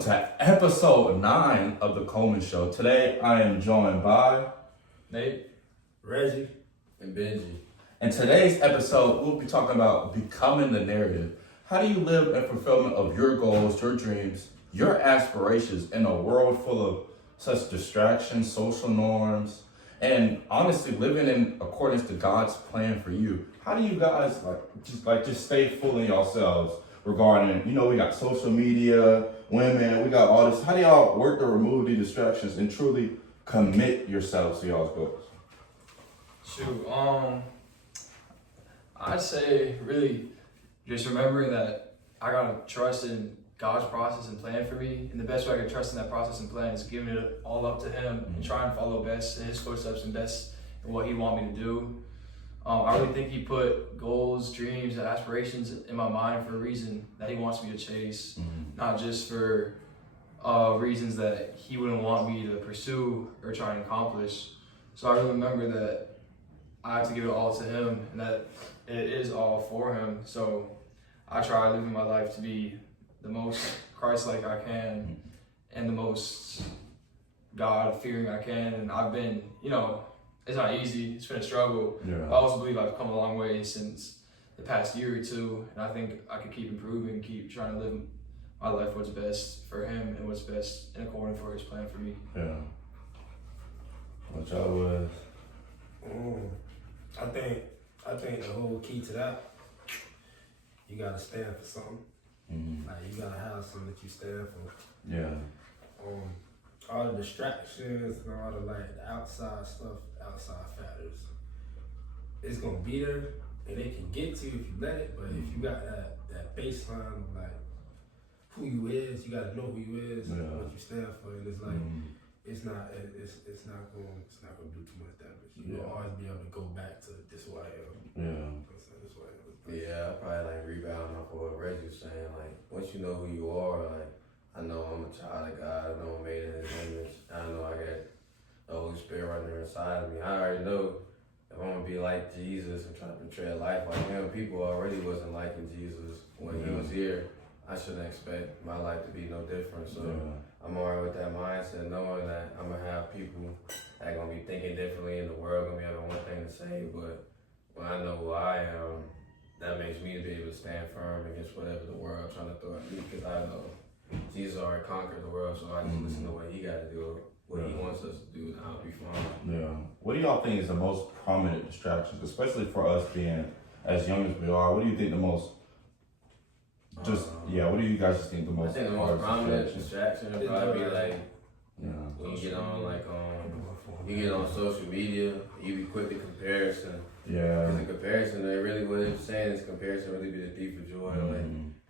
welcome to episode 9 of the Coleman Show. Today I am joined by Nate, Reggie, and Benji. In today's episode, we'll be talking about becoming the narrative. How do you live in fulfillment of your goals, your dreams, your aspirations in a world full of such distractions, social norms, and honestly living in accordance to God's plan for you? How do you guys just stay full in yourselves regarding, we got social media, women, we got all this. How do y'all work to remove the distractions and truly commit yourselves to y'all's goals? Shoot, I'd say really just remembering that I gotta trust in God's process and plan for me, and the best way I can trust in that process and plan is giving it all up to Him and try and follow best in His footsteps and best in what He want me to do. I really think He put goals, dreams, and aspirations in my mind for a reason that He wants me to chase, not just for reasons that He wouldn't want me to pursue or try and accomplish. So I really remember that I have to give it all to Him and that it is all for Him. So I try living my life to be the most Christ-like I can and the most God-fearing I can. And I've been, it's not easy. It's been a struggle. Yeah. I also believe I've come a long way since the past year or two. And I think I could keep improving, keep trying to live my life what's best for Him and what's best in accordance for His plan for me. Yeah. What y'all was? I think the whole key to that, you gotta stand for something. Like you gotta have something that you stand for. Yeah. All the distractions and all the the outside stuff, outside factors, it's gonna be there and it can get to you if you let it. But if you got that baseline of who you is, you gotta know who you is, and what you stand for, and it's it's not gonna do too much damage. You'll always be able to go back to this way. Yeah, I probably rebound off of what Reggie was saying. Once you know who you are, I know I'm a child of God. I know I'm made in His image. I know I got the Holy Spirit running inside of me. I already know if I'm gonna be like Jesus and try to portray a life like Him. People already wasn't liking Jesus when He was here. I shouldn't expect my life to be no different. So I'm alright with that mindset, knowing that I'm gonna have people that gonna be thinking differently in the world, gonna be having one thing to say. But when I know who I am, that makes me to be able to stand firm against whatever the world trying to throw at me, because I know Jesus already conquered the world, so I just listen to what He got to do, what He wants us to do, and I'll be fine. Yeah. What do y'all think is the most prominent distractions, especially for us being as young as we are? What do you think the most? What do you guys think the most? I think the most prominent distraction would probably be when you get on you get on social media, you be quick to comparison. Yeah. Because in comparison, really what it's saying is comparison really be the thief of joy.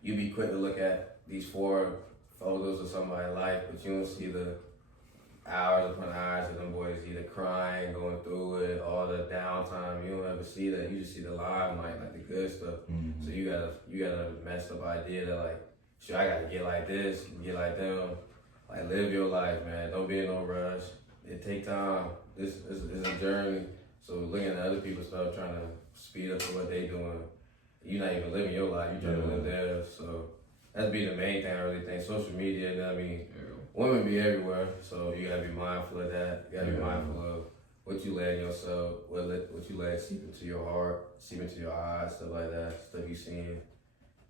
You be quick to look at these 4 photos of somebody's life, but you don't see the hours upon hours of them boys either crying, going through it, all the downtime. You don't ever see that. You just see the limelight, the good stuff. So you got a messed up idea that I gotta get like this, get like them. Live your life, man. Don't be in no rush. It take time. This is a journey. So looking at other people's stuff, trying to speed up to what they doing, you're not even living your life. You trying to live theirs. So that'd be the main thing I really think. Social media, women be everywhere. So you gotta be mindful of that. You gotta be mindful of what you let in yourself, what you let seep into your heart, seep into your eyes, stuff like that, stuff you seeing.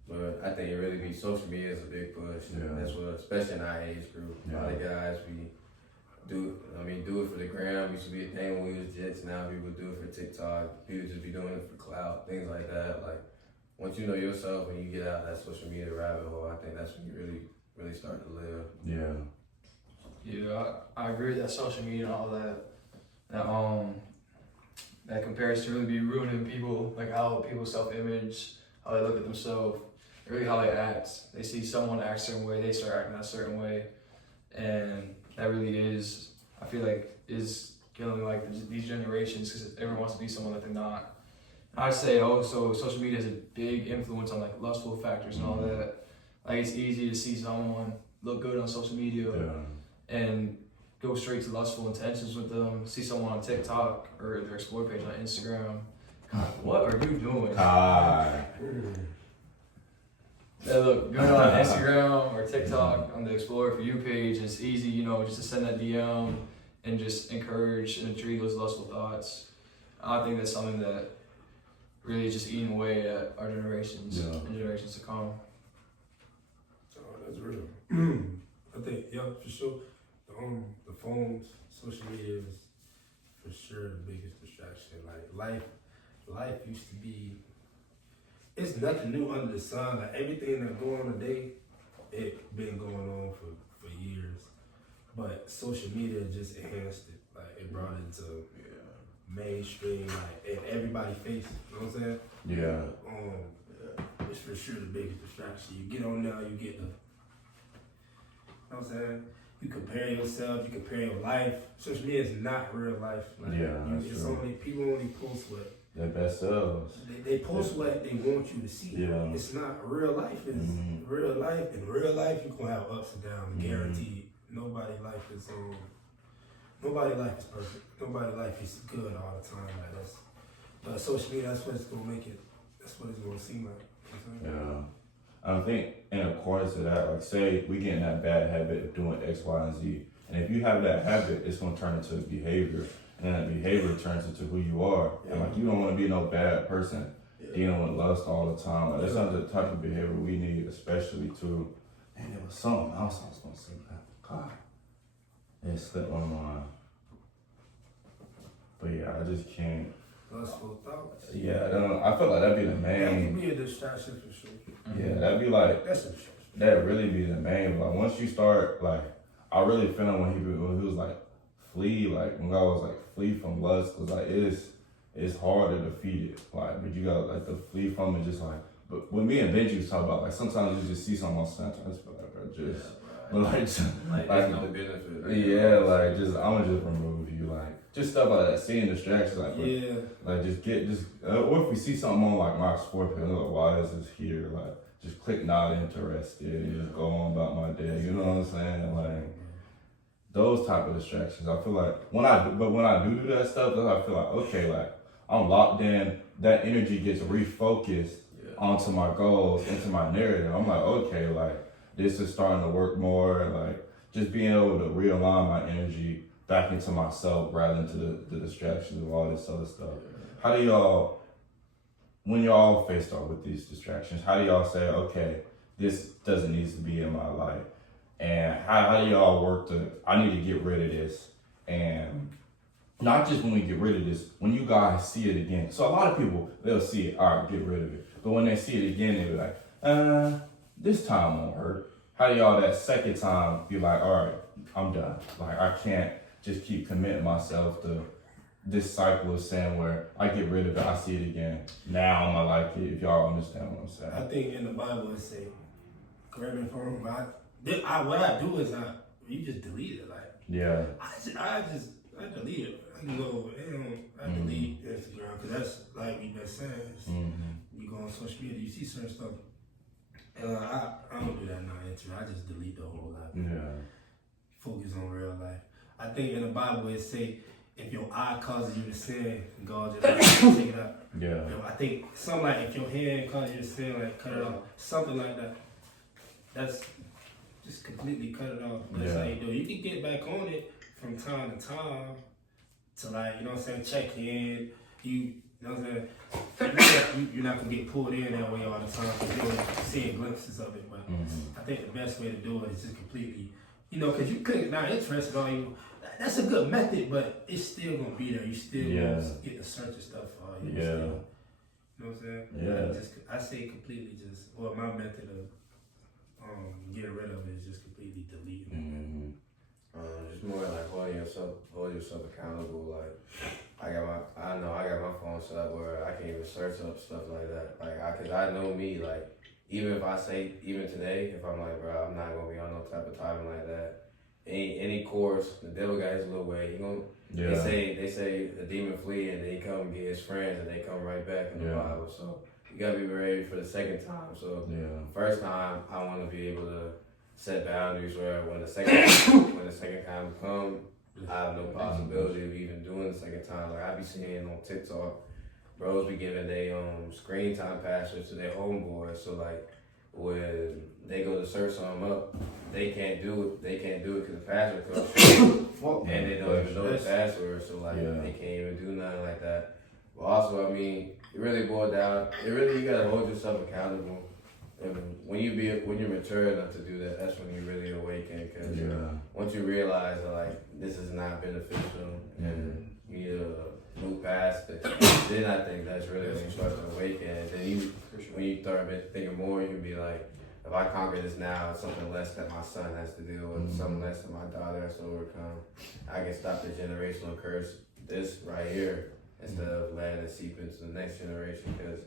But I think it really be social media is a big push. That's what, especially in our age group. A lot of guys do it for the gram. Used to be a thing when we was jits. Now people do it for TikTok. People just be doing it for clout, things like that. Once you know yourself and you get out that social media rabbit hole, I think that's when you really start to live. Yeah. Yeah, I agree with that social media and all that. That comparison really be ruining people, how people's self-image, how they look at themselves, really how they act. They see someone act a certain way, they start acting a certain way, and that really is, I feel is killing these generations, because everyone wants to be someone that they're not. I'd say also social media has a big influence on lustful factors and all that. It's easy to see someone look good on social media and go straight to lustful intentions with them. See someone on TikTok or their explore page on Instagram. God, what are you doing? Yeah, look, going on Instagram or TikTok on the Explore For You page, it's easy, you know, just to send that DM and just encourage and intrigue those lustful thoughts. I think that's something that really is just eating away at our generations and generations to come. Oh, that's real. I think, yeah, for sure. The phones, social media is for sure the biggest distraction. Like life used to be. It's nothing new under the sun. Like everything that's going on today, it been going on for years. But social media just enhanced it. Like it brought it to mainstream, like in everybody's face. You know what I'm saying? Yeah. It's for sure the biggest distraction. You get on now, you get the. You know what I'm saying? You compare yourself, you compare your life. Social media is not real life. Like, it's true. only people only post what Their best selves. they post what they want you to see. Yeah. It's not real life. It's real life. In real life, you're gonna have ups and downs, guaranteed. Nobody's life is perfect. Nobody's life is good all the time. Like that's, but social media, that's what it's gonna make it. That's what it's gonna seem like. You know what I'm saying? Yeah. I think in accordance to that, like say we get in that bad habit of doing X, Y, and Z. And if you have that habit, it's gonna turn into a behavior. And then that behavior turns into who you are. And like you don't wanna be no bad person dealing with lust all the time. Like that's not the type of behavior we need, especially to and there was something else I was gonna say about God. It slipped my mind. But yeah, I just can't. Lustful thoughts. Yeah, I feel like that'd be the That main. could be a distraction for sure. Yeah, that'd be like That's a distraction. that really be the main. Like once you start, like I really feel it when he was like flee, like when God was like flee from lust, cause like it's hard to defeat it. Like but you got like to flee from it, just like. But when me and Benji was talking about, like sometimes you just see something on Snapchat, I just feel like bro, just. But like there's no benefit. yeah, like just I'ma just remove you, like just stuff like that, seeing distractions, like like or if we see something on like my sport page, like why is this here? Like just click not interested and just go on about my day. You know what I'm saying? Like those type of distractions. I feel like when I do that stuff, then I feel like okay, like I'm locked in. That energy gets refocused onto my goals, into my narrative. I'm like okay, like. This is starting to work more, like just being able to realign my energy back into myself rather than to the distractions of all this other stuff. How do y'all, when y'all faced off with these distractions, how do y'all say, okay, this doesn't need to be in my life? And how do y'all work I need to get rid of this? And not just when we get rid of this, when you guys see it again. So a lot of people, they'll see it, all right, get rid of it. But when they see it again, they'll be like, this time won't hurt. How do y'all that second time be like, all right, I'm done. Like I can't just keep committing myself to this cycle of saying where I get rid of it, I see it again. Now I'm gonna like it, if y'all understand what I'm saying. I think in the Bible it say, correct me if I'm wrong, what I do is you just delete it. Like I delete it. I can go, I delete Instagram because that's like we been saying. You go on social media, you see certain stuff. I don't do that now. I just delete the whole lot. Focus on real life. I think in the Bible it say if your eye causes you to sin, God just take it out. You know, I think something like if your hand causes you to sin, like cut it off. Something like that. That's just completely cut it off. That's how you do it. You can get back on it from time to time to like, you know what I'm saying, check in. You know what I'm saying? You're not gonna get pulled in that way all the time because you're seeing glimpses of it. But I think the best way to do it is just completely, because you click not interested on you. That's a good method, but it's still gonna be there. You still gonna get the search of stuff. You know what I'm saying? I say completely my method of getting rid of it is just completely deleting it. Just more like hold yourself accountable. Like I know I got my phone set up where I can even search up stuff like that. Like cause I know me, like even if I say even today, if I'm like, bro, I'm not gonna be on no type of timing like that. Any course, the devil got his little way. He gonna they say a demon flee and then he come get his friends and they come right back in the Bible. So you gotta be ready for the second time. So first time I wanna be able to set boundaries where when the second time come, I have no possibility of even doing the second time. Like I be seeing on TikTok, bros be giving their screen time passwords to their homeboys. So like when they go to search something up, they can't do it. They can't do it because the password comes and they don't even know the password, so like they can't even do nothing like that. But also, I mean, it really boiled down. You gotta hold yourself accountable. And when you're mature enough to do that, that's when you really awaken. Because once you realize that like this is not beneficial and you need to move past it, then I think that's really when you start to awaken. And then when you start thinking more, you can be like, if I conquer this now, it's something less that my son has to deal with, something less that my daughter has to overcome. I can stop the generational curse, this right here, instead of letting it seep into the next generation. Because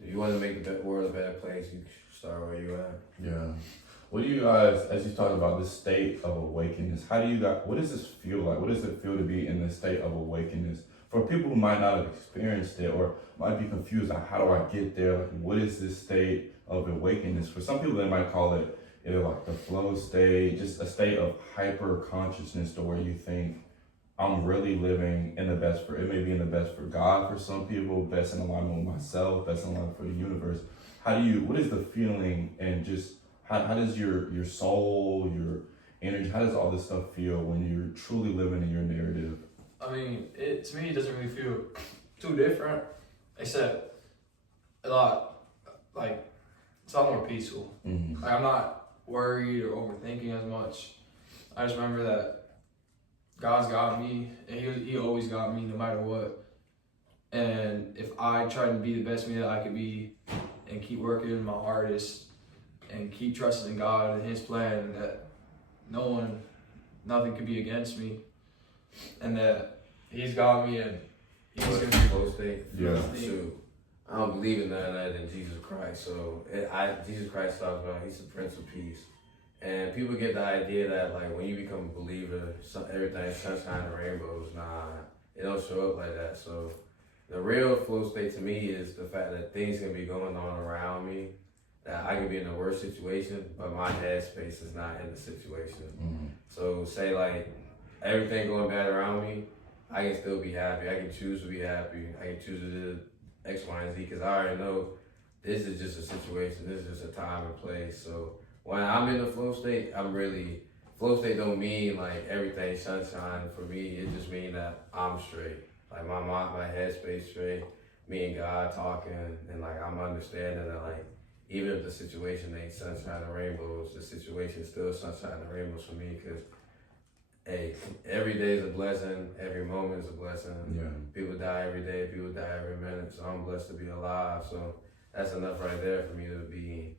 if you want to make the world a better place, you start where you at. Yeah. What do you guys, as you talk about this state of awakeness, what does this feel like? What does it feel to be in this state of awakeness? For people who might not have experienced it or might be confused, like, how do I get there? Like, what is this state of awakeness? For some people, they might call it either like the flow state, just a state of hyper consciousness to where you think, I'm really living in the best for, it may be in the best for God for some people, best in alignment with myself, best in alignment for the universe. What is the feeling and just how does your soul, your energy, how does all this stuff feel when you're truly living in your narrative? I mean, to me, it doesn't really feel too different, except it's a lot more peaceful. Like, I'm not worried or overthinking as much. I just remember that God's got me, and he always got me no matter what. And if I try to be the best me that I could be and keep working my hardest and keep trusting in God and his plan, that nothing could be against me, and that he's got me and he's going to flow state. Yeah. Shoot. I don't believe in none of that in Jesus Christ. So Jesus Christ talks about he's the Prince of Peace. And people get the idea that like when you become a believer, everything's sunshine and rainbows. Nah, it don't show up like that. So the real flow state to me is the fact that things can be going on around me, that I can be in the worst situation, but my headspace is not in the situation. So say like everything going bad around me, I can still be happy. I can choose to be happy. I can choose to do X, Y, and Z because I already know this is just a situation. This is just a time and place. So when I'm in the flow state, flow state don't mean like everything's sunshine for me. It just means that I'm straight. Like my mind, my headspace straight, me and God talking, and like I'm understanding that like even if the situation ain't sunshine and rainbows, the situation is still sunshine and rainbows for me because hey, every day is a blessing, every moment is a blessing. Yeah. People die every day, people die every minute, so I'm blessed to be alive. So that's enough right there for me to be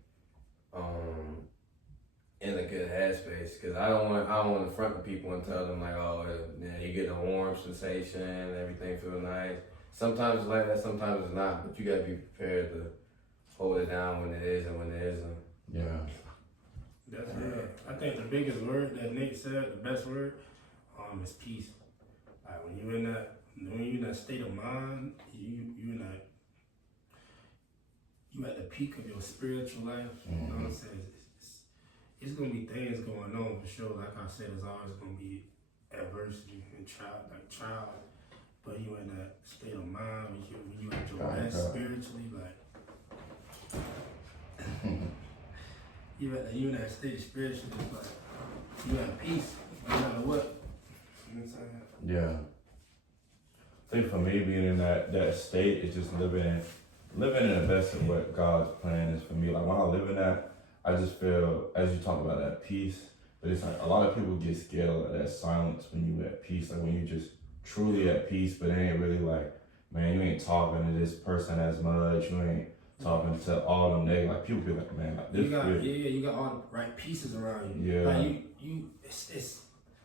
in a good headspace, because I don't want to front the people and tell them like, oh, yeah, you get a warm sensation, everything feels nice. Sometimes it's like that, sometimes it's not, but you gotta be prepared to hold it down when it is and when it isn't. Yeah. That's right. I think the biggest word that Nate said, the best word, is peace. Like when you're in that state of mind, you at the peak of your spiritual life. You know what I'm saying? It's gonna be things going on for sure. Like I said, there's always gonna be adversity and trial. But you in that state of mind when you at your best spiritually, like you in that state spiritually, it's like you at peace, no matter what. You know what I'm saying? Yeah. I think for me, being in that state is just living in the best of what God's plan is for me. Like when I live in that, I just feel, as you talk about that peace, but it's like a lot of people get scared of that silence when you at peace. Like when you just truly at peace, but it ain't really like, man, you ain't talking to this person as much. You ain't talking to all them negative. Like people be like, man, like this. You got all the right pieces around you. Yeah. Like it's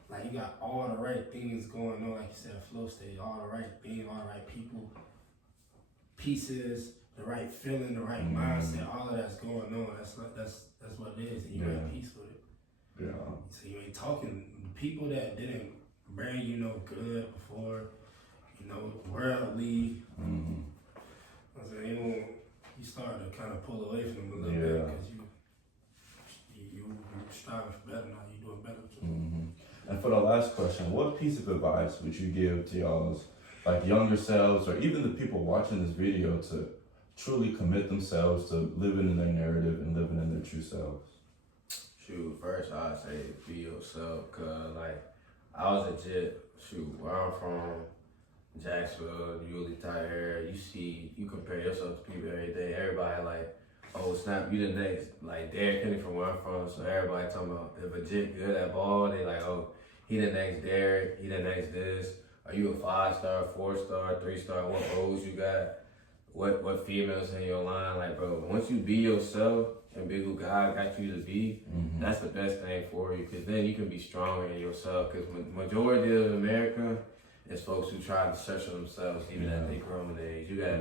like you got all the right things going on. Like you said, flow state, all the right things, all the right people, pieces, the right feeling, the right mindset. All of that's going on. That's what it is. And you at peace with it. Yeah. So you ain't talking people that didn't bring you no good before, worldly. I said, you start to kind of pull away from them a little bit because you striving for better now. You doing better with you. And for the last question, what piece of advice would you give to y'all's like younger selves or even the people watching this video to truly commit themselves to living in their narrative and living in their true selves? Shoot, first I'd say be yourself, cause like I was legit. Shoot, where I'm from, Jacksonville, Yulee type area. You compare yourself to people every day. Everybody like, oh snap, you the next like Derrick Henry from where I'm from. So everybody talking about if a jit good at ball, they like, oh, he the next Derrick, he the next this. Are you a 5-star, 4-star, 3-star? What roles you got? What females in your line? Like, bro, once you be yourself and be who God got you to be, that's the best thing for you. Cause then you can be stronger in yourself. Cause majority of America is folks who try to search for themselves even as they grow in age. You got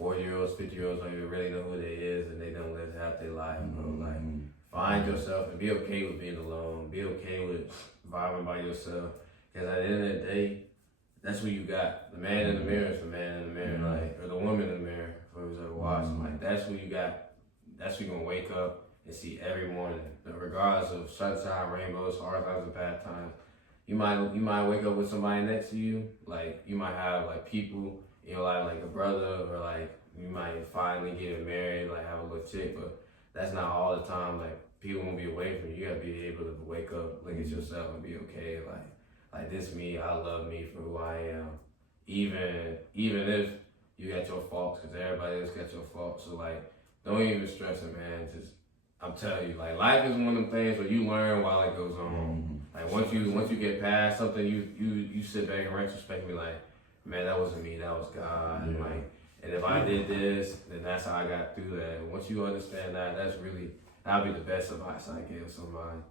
40-year-olds, 50-years don't even really know who they is and they don't live half their life, bro. Like, find yourself and be okay with being alone. Be okay with vibing by yourself. Cause at the end of the day, that's what you got. The man in the mirror is the man in the mirror, like, or the woman in the mirror, for who's ever watching. Like, that's what you got. That's what you're gonna wake up and see every morning. Regardless of sunshine, rainbows, hard times, and bad times. You might wake up with somebody next to you. Like, you might have like people in your life, like a brother, or like you might finally get married, like have a little chick, but that's not all the time. Like, people won't be away from you. You gotta be able to wake up, look at yourself, and be okay. Like this me, I love me for who I am. Even if you got your faults, because everybody else got your faults. So like, don't even stress it, man. Just, I'm telling you, like, life is one of them things where you learn while it goes on. Like, once you get past something, you sit back and retrospect and be like, man, that wasn't me, that was God. Yeah. Like, and if I did this, then that's how I got through that. And once you understand that, that'll be the best advice I give somebody.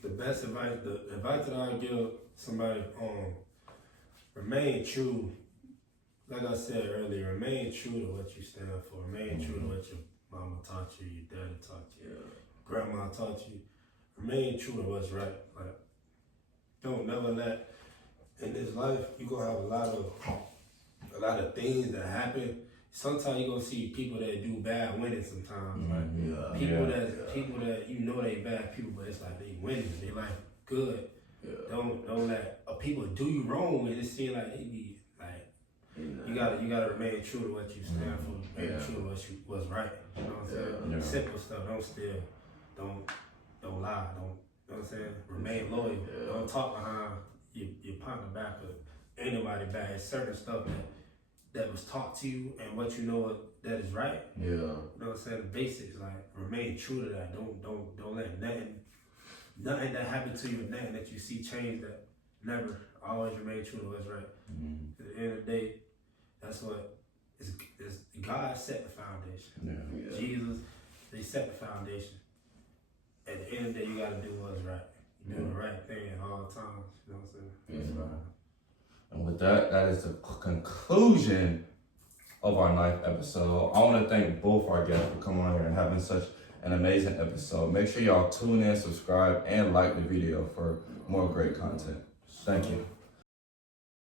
The best advice, the advice that I give somebody, remain true. Like I said earlier, remain true to what you stand for. Remain true to what your mama taught you, your daddy taught you, grandma taught you. Remain true to what's right. Like, don't never let, in this life, you're gonna have a lot of things that happen. Sometimes you're gonna see people that do bad winning sometimes. Like, people that you know they bad people, but it's like they winning. They like good. Don't let people do you wrong and it seem like they be like, you gotta remain true to what you stand for, remain true to what's right. You know what I'm saying? Simple stuff. Don't steal. Don't lie. Don't, you know what I'm saying? Remain loyal. Don't talk behind your partner back or anybody back. It's certain stuff that was taught to you and what you know that is right. You know what I'm saying? The basics, like, remain true to that. Don't let nothing that happened to you, nothing that you see change that. Never. Always remain true to what's right. At the end of the day, that's what is God set the foundation. Jesus, they set the foundation. At the end of the day, you gotta do what's right. You do the right thing at all times. You know what I'm saying? That's right. And with that, that is the conclusion of our 9th episode. I want to thank both our guests for coming on here and having such an amazing episode. Make sure y'all tune in, subscribe, and like the video for more great content. Thank you.